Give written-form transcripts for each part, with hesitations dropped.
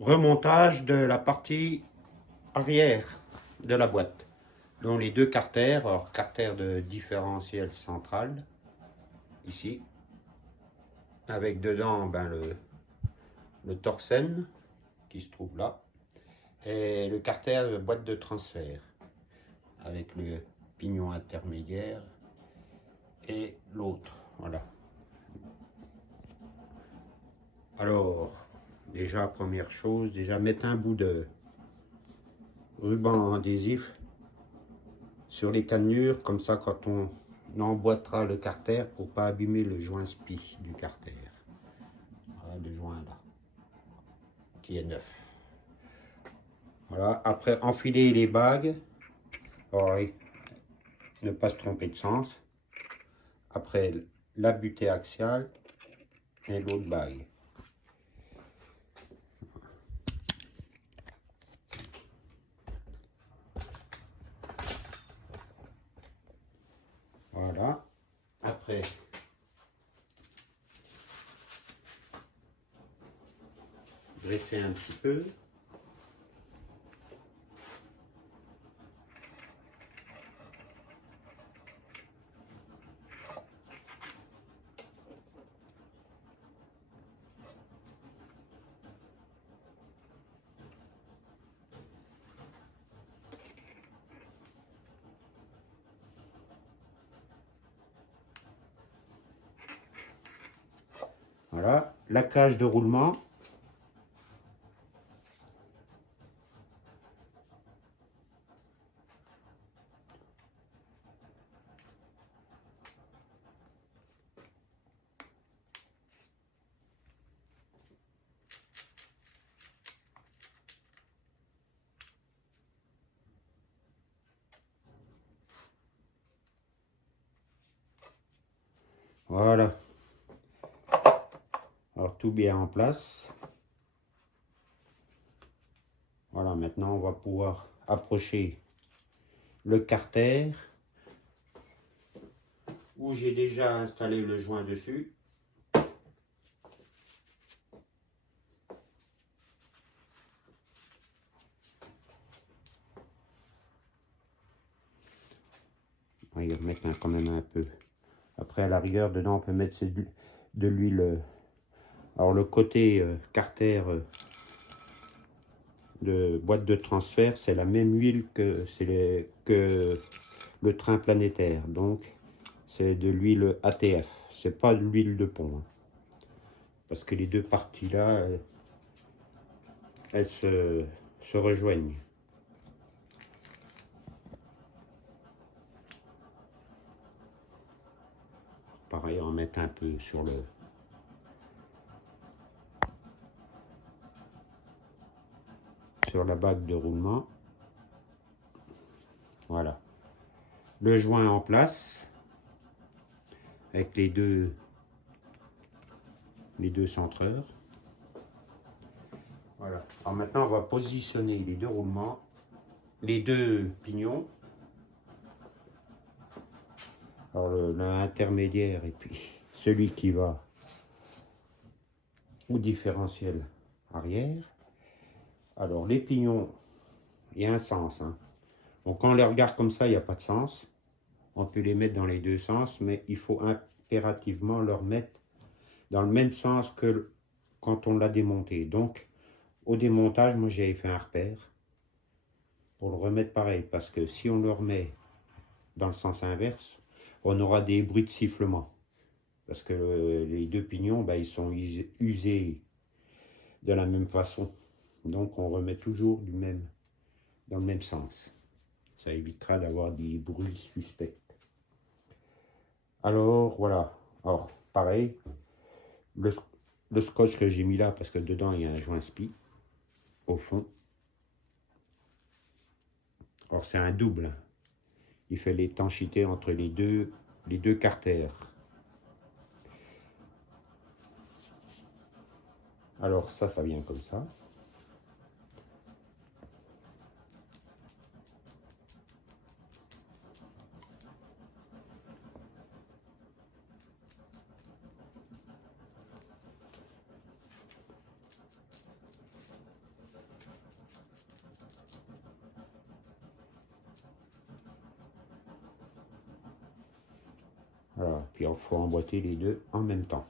remontage de la partie arrière de la boîte. Donc les deux carters, alors carter de différentiel central, ici, avec dedans le Torsen qui se trouve là, et le carter de boîte de transfert, avec le pignon intermédiaire et l'autre, voilà. Alors, déjà, première chose, mettre un bout de ruban adhésif sur les cannelures, comme ça quand on emboîtera le carter pour pas abîmer le joint spi du carter. Voilà le joint là, qui est neuf. Voilà, après enfiler les bagues, alors, ne pas se tromper de sens. Après la butée axiale et l'autre bague. Voilà. Après, dresser un petit peu. Voilà, la cage de roulement. Voilà. Alors tout bien en place. Voilà, maintenant on va pouvoir approcher le carter où j'ai déjà installé le joint dessus. On va y remettre quand même un peu. Après à la rigueur dedans on peut mettre de l'huile. Alors le côté carter de boîte de transfert, c'est la même huile que le train planétaire. Donc c'est de l'huile ATF. C'est pas de l'huile de pont. Hein. Parce que les deux parties là, elles se rejoignent. Pareil, on va mettre un peu sur la bague de roulement. Voilà. Le joint en place avec les deux centreurs. Voilà. Alors maintenant, on va positionner les deux roulements, les deux pignons. Alors l'intermédiaire et puis celui qui va au différentiel arrière. Alors les pignons, il y a un sens. Hein. Donc quand on les regarde comme ça, il n'y a pas de sens. On peut les mettre dans les deux sens, mais il faut impérativement leur mettre dans le même sens que quand on l'a démonté. Donc au démontage, moi j'ai fait un repère pour le remettre pareil, parce que si on le remet dans le sens inverse, on aura des bruits de sifflement. Parce que les deux pignons, ils sont usés de la même façon. Donc on remet toujours dans le même sens. Ça évitera d'avoir des bruits suspects. Alors voilà. Alors pareil, le scotch que j'ai mis là, parce que dedans il y a un joint spi au fond. Alors c'est un double. Il fait l'étanchéité entre les deux carters. Alors ça vient comme ça. Puis il faut emboîter les deux en même temps.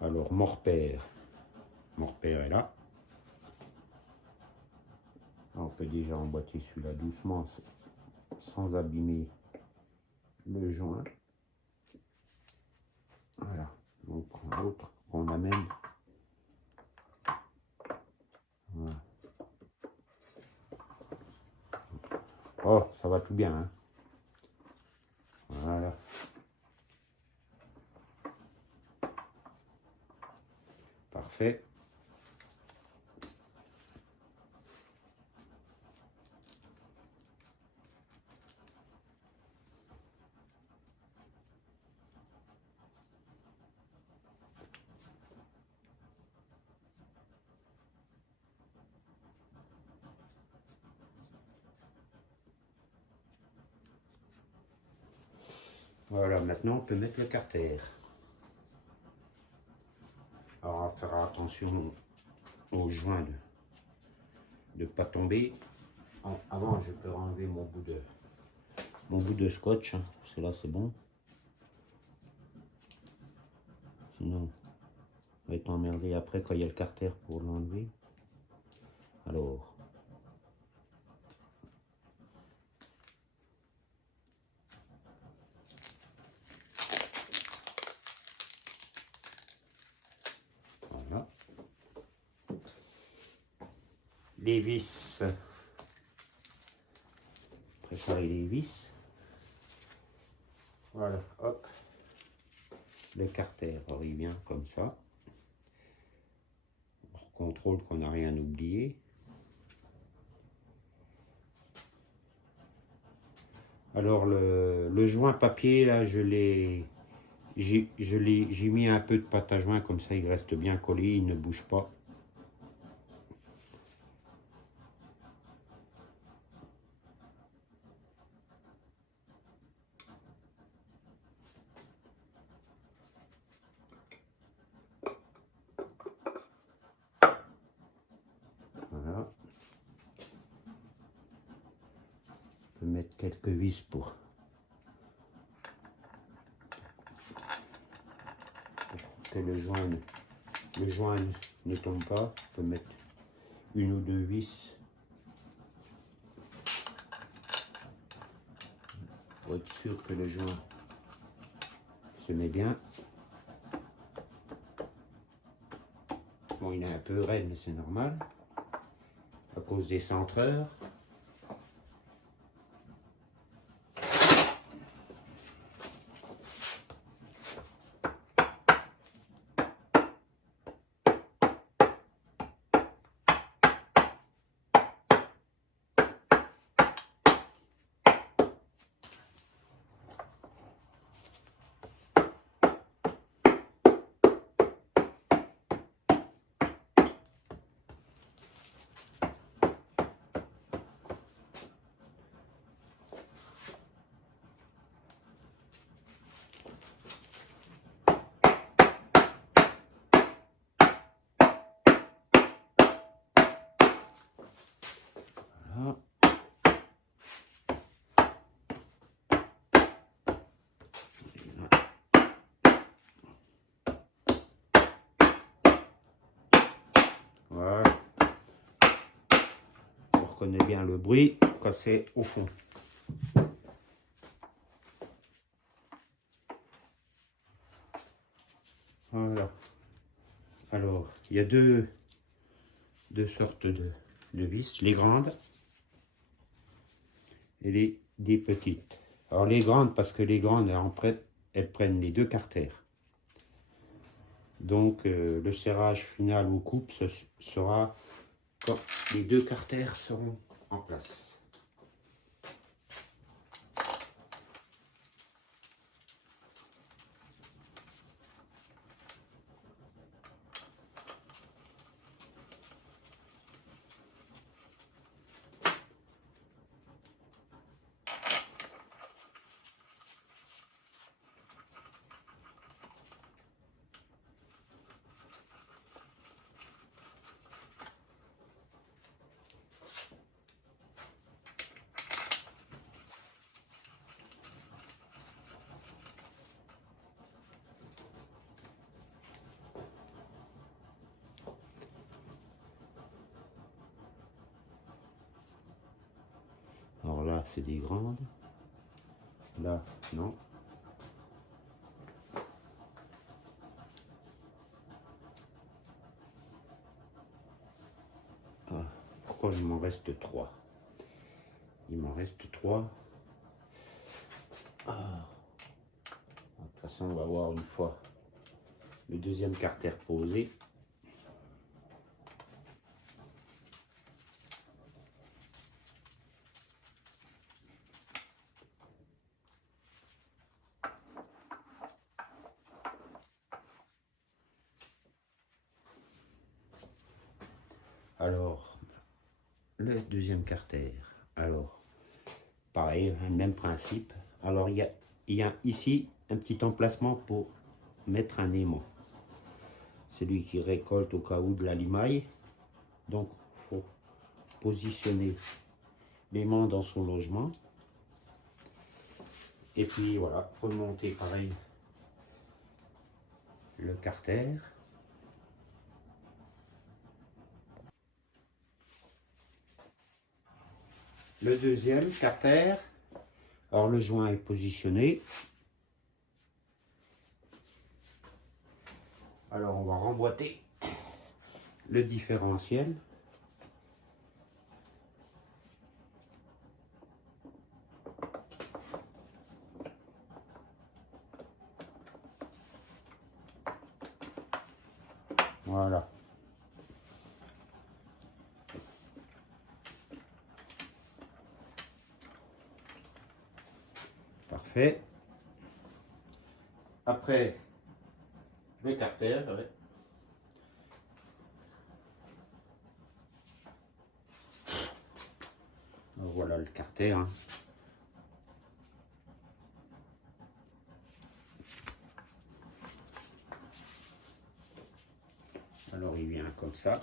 Alors mon repère est là. On peut déjà emboîter celui-là doucement sans abîmer le joint. Voilà, on prend l'autre, on amène. Voilà. Oh, ça va tout bien, hein. Voilà. Parfait. Voilà, maintenant on peut mettre le carter. Alors on va faire attention aux joints de ne pas tomber. Avant je peux enlever mon bout de scotch, hein. Là c'est bon. Sinon on va être emmerdé après quand il y a le carter pour l'enlever. Alors voilà. Les vis. Préparer les vis. Voilà, hop. Le carter revient bien comme ça. On contrôle qu'on n'a rien oublié. Alors le joint papier là, j'ai mis un peu de pâte à joint comme ça il reste bien collé, il ne bouge pas. Voilà. On peut mettre quelques vis pour que le joint ne tombe pas. On peut mettre une ou deux vis pour être sûr que le joint se met bien. Bon, il est un peu raide, mais c'est normal à cause des centreurs. Voilà. On reconnaît bien le bruit quand c'est au fond. Voilà. Alors, il y a deux sortes de vis, les grandes et des petites. Alors les grandes, parce que les grandes, elles prennent les deux carters. Donc le serrage final ou coupe sera quand les deux carters seront en place. c'est des grandes. Là, non. Ah, pourquoi il m'en reste 3? Il m'en reste 3. Ah. De toute façon, on va voir une fois le deuxième carter posé. Alors, le deuxième carter. Alors, pareil, même principe. Alors, il y a ici un petit emplacement pour mettre un aimant. Celui qui récolte au cas où de la limaille. Donc, il faut positionner l'aimant dans son logement. Et puis, voilà, remonter pareil le carter. Le deuxième carter, alors le joint est positionné. Alors on va remboîter le différentiel. Voilà. Parfait. Après, le carter. Ouais. Voilà le carter. Hein. Alors il vient comme ça.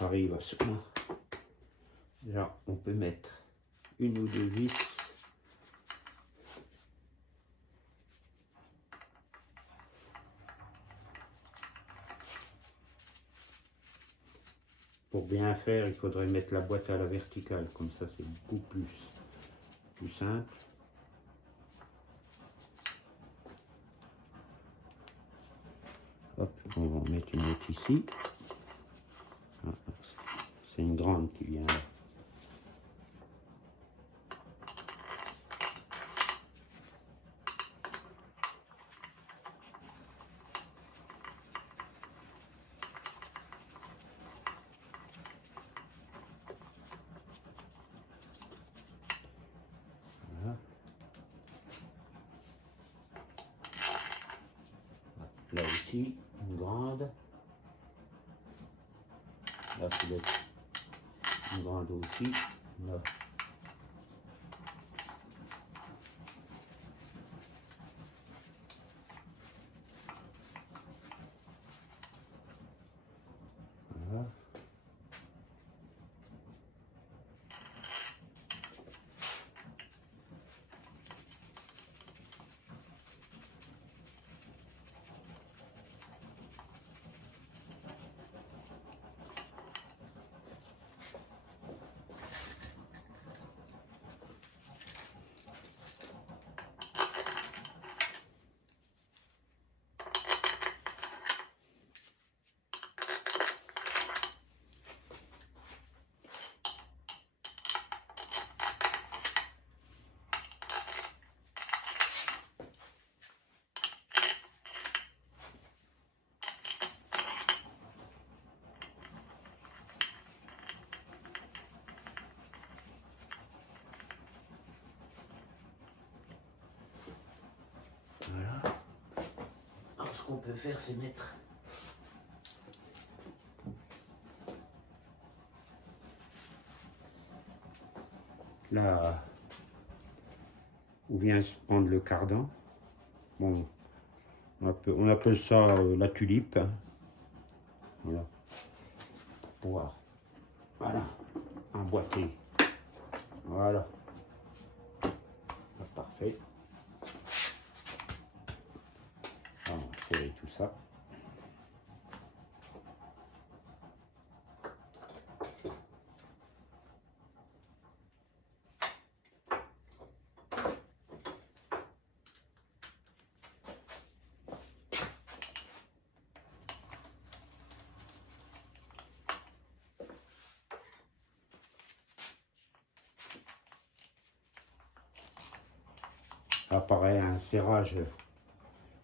L'appareil va se... Là, on peut mettre une ou deux vis. Pour bien faire, il faudrait mettre la boîte à la verticale, comme ça c'est beaucoup plus simple. Hop, on va en mettre une autre ici. C'est une grande qui vient là. Voilà. Là aussi, une grande. Là, c'est une grande aussi. Là. Voilà. Voilà. Alors, ce qu'on peut faire, c'est mettre là où vient se prendre le cardan. Bon, on appelle ça la tulipe. Hein. Voilà. Pour pouvoir, voilà, emboîter. Voilà. Ah, parfait. On va serrer tout ça. Apparaît un serrage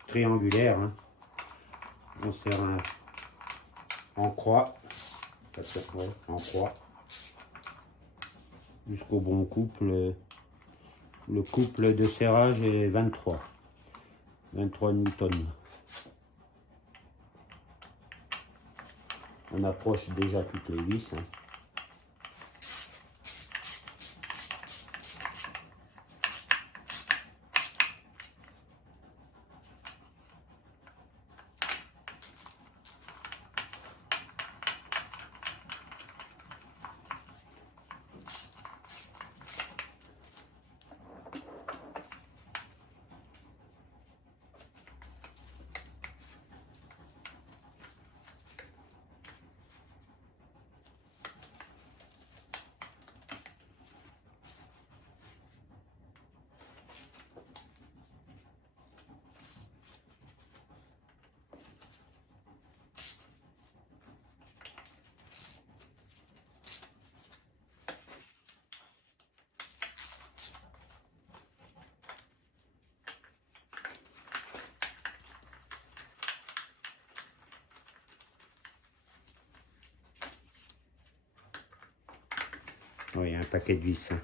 triangulaire. Hein. On serre en croix, en croix, jusqu'au bon couple. Le couple de serrage est 23 newtons. On approche déjà toutes les vis. Hein. Oui, un paquet de vis. Hein.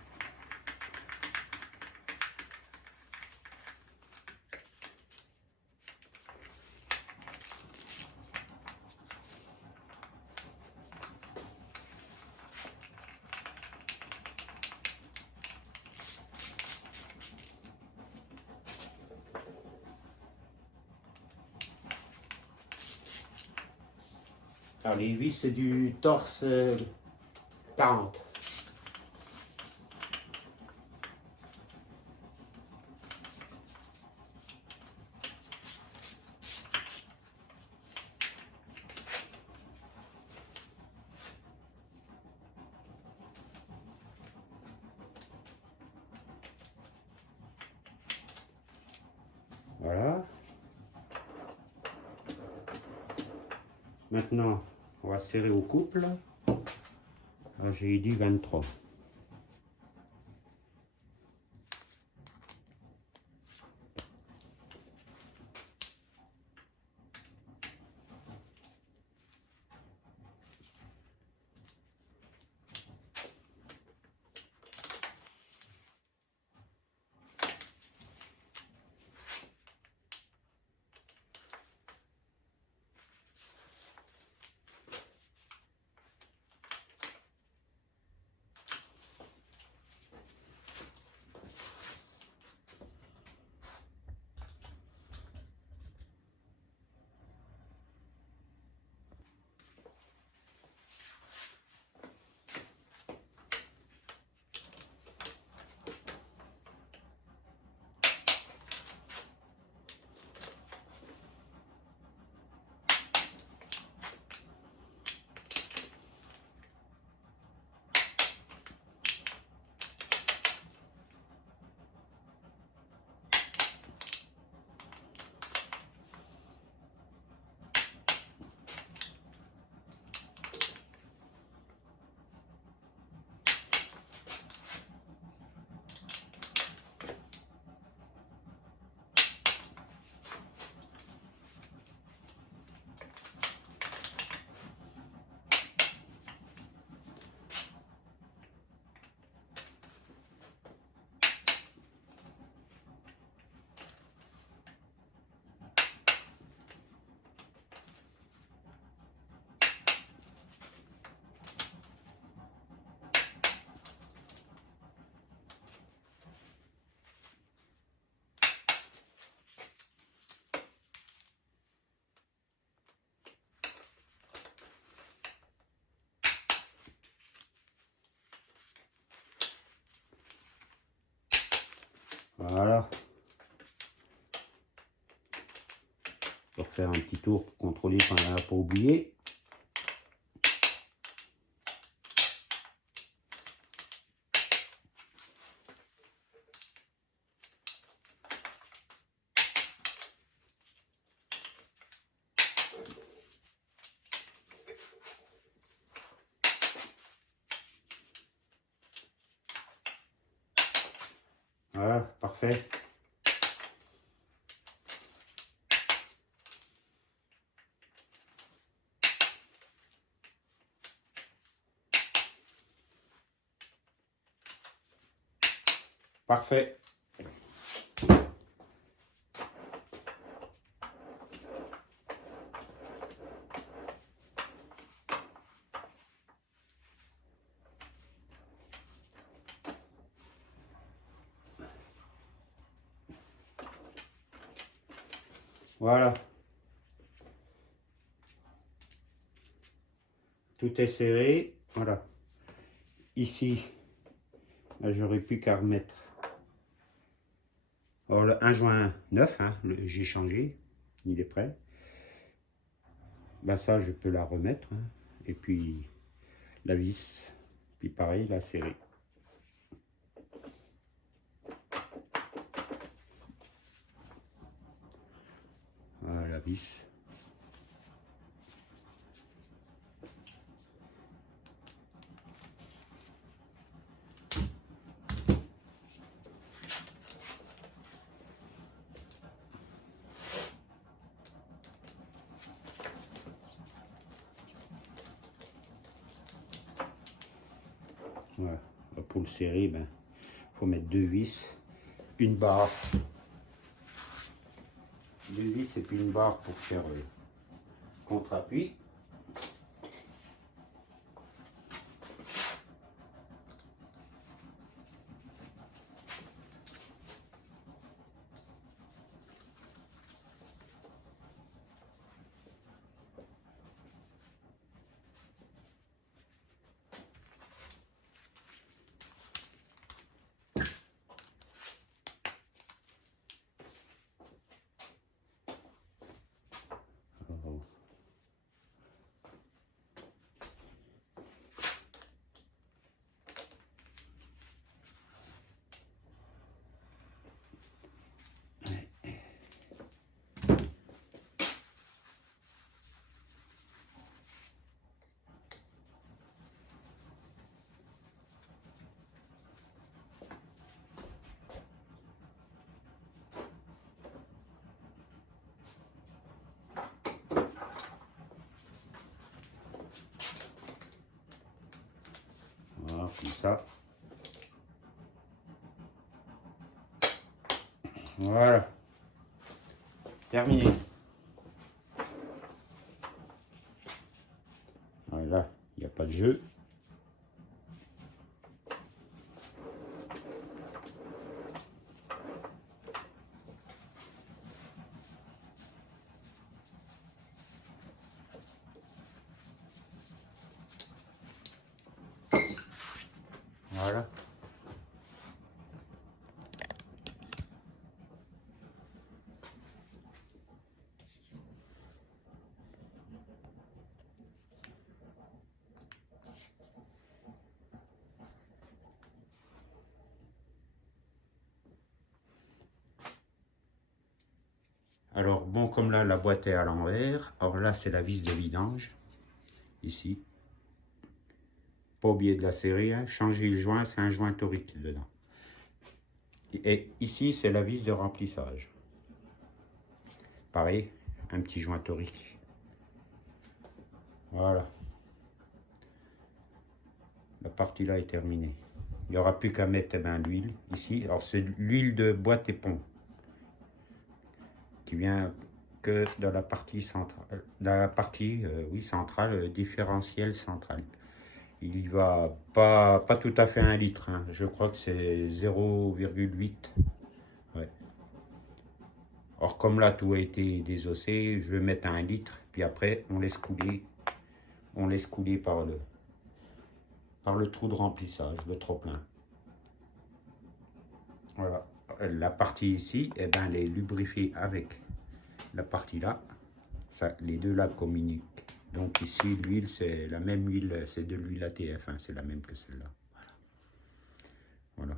Alors les vis c'est du torse 40. Voilà. Maintenant, on va serrer au couple. J'ai dit 23. Voilà. Pour faire un petit tour pour contrôler qu'on n'a pas oublié. Voilà, parfait. Parfait. Voilà. Tout est serré. Voilà. Ici, j'aurais plus qu'à remettre un joint neuf. Hein, j'ai changé. Il est prêt. Bah ça, je peux la remettre. Hein, et puis, la vis. Puis pareil, la serrer. Voilà la vis. Voilà. Pour le serrer, ben, faut mettre deux vis, une barre. Deux vis et puis une barre pour faire contre-appui. Voilà, comme ça. Voilà. Terminé. Voilà, il n'y a pas de jeu. Voilà. Alors bon, comme là la boîte est à l'envers, alors là c'est la vis de vidange, ici. Pas oublier de la serrer, hein. Changer le joint, c'est un joint torique dedans. Et ici c'est la vis de remplissage. Pareil, un petit joint torique. Voilà. La partie là est terminée. Il n'y aura plus qu'à mettre l'huile ici. Alors c'est l'huile de boîte et pont qui vient que dans la partie centrale, dans la partie oui, centrale, différentiel central. Il y va pas tout à fait 1 litre, hein. Je crois que c'est 0,8. Ouais. Or comme là tout a été désossé, je vais mettre à 1 litre, puis après on laisse couler par le trou de remplissage, le trop plein. Voilà. la partie ici, eh ben, elle est lubrifiée avec la partie là. Ça, les deux là communiquent. Donc ici, l'huile, c'est la même huile, c'est de l'huile ATF, hein, c'est la même que celle-là. Voilà.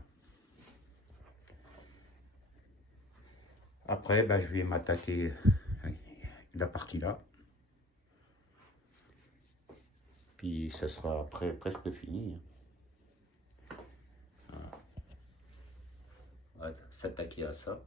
Après, ben, je vais m'attaquer la partie là. Puis ça sera après presque fini. Voilà. On va s'attaquer à ça.